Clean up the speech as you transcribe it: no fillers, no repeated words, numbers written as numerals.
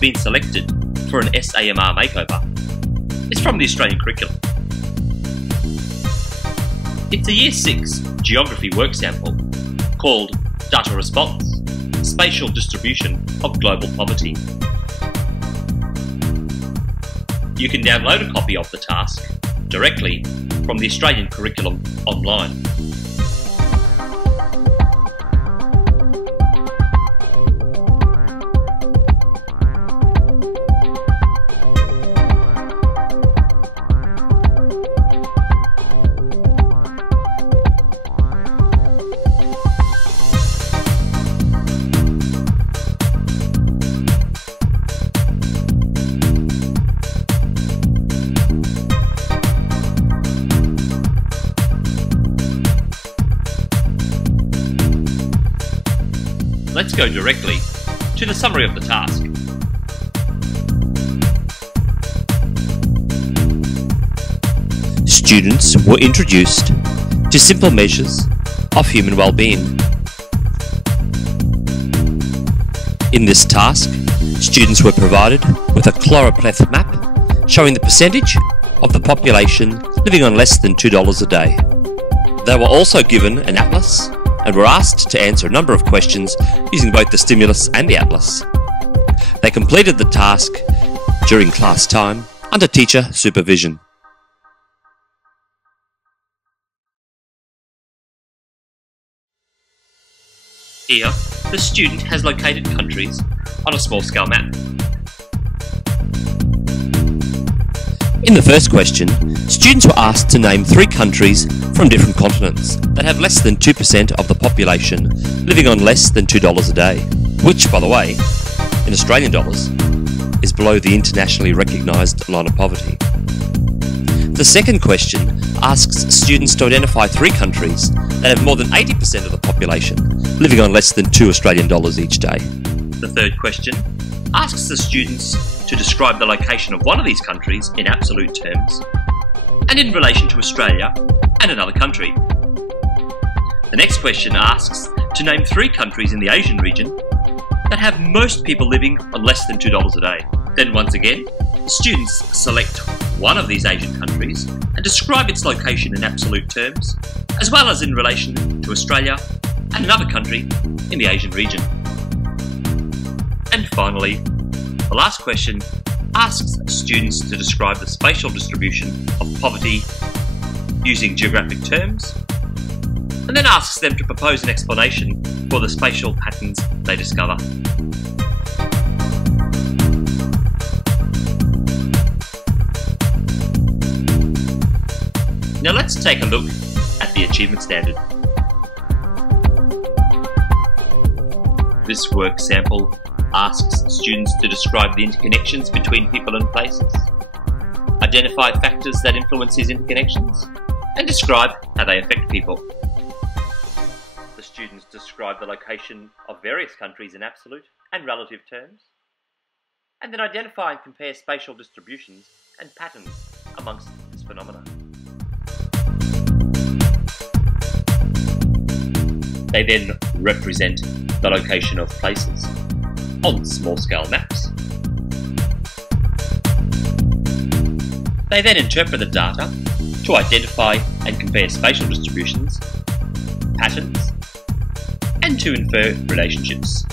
been selected for an SAMR makeover is from the Australian curriculum. It's a Year 6 geography work sample called Data Response: Spatial Distribution of Global Poverty. You can download a copy of the task directly from the Australian curriculum online. Let's go directly to the summary of the task. Students were introduced to simple measures of human well-being. In this task, students were provided with a chloropleth map showing the percentage of the population living on less than $2 a day. They were also given an atlas and were asked to answer a number of questions using both the stimulus and the atlas. They completed the task during class time under teacher supervision. Here, the student has located countries on a small-scale map. In the first question, students were asked to name 3 countries from different continents that have less than 2% of the population living on less than $2 a day, which, by the way, in Australian dollars, is below the internationally recognised line of poverty. The second question asks students to identify 3 countries that have more than 80% of the population living on less than $2 Australian each day. The third question asks the students to describe the location of one of these countries in absolute terms and in relation to Australia and another country. The next question asks to name 3 countries in the Asian region that have most people living on less than $2 a day. Then once again, students select one of these Asian countries and describe its location in absolute terms, as well as in relation to Australia and another country in the Asian region. And finally, the last question asks students to describe the spatial distribution of poverty using geographic terms, and then asks them to propose an explanation for the spatial patterns they discover. Now let's take a look at the achievement standard. This work sample asks students to describe the interconnections between people and places, identify factors that influence these interconnections, and describe how they affect people. The students describe the location of various countries in absolute and relative terms, and then identify and compare spatial distributions and patterns amongst this phenomena. They then represent the location of places on small-scale maps. They then interpret the data to identify and compare spatial distributions, patterns, and to infer relationships.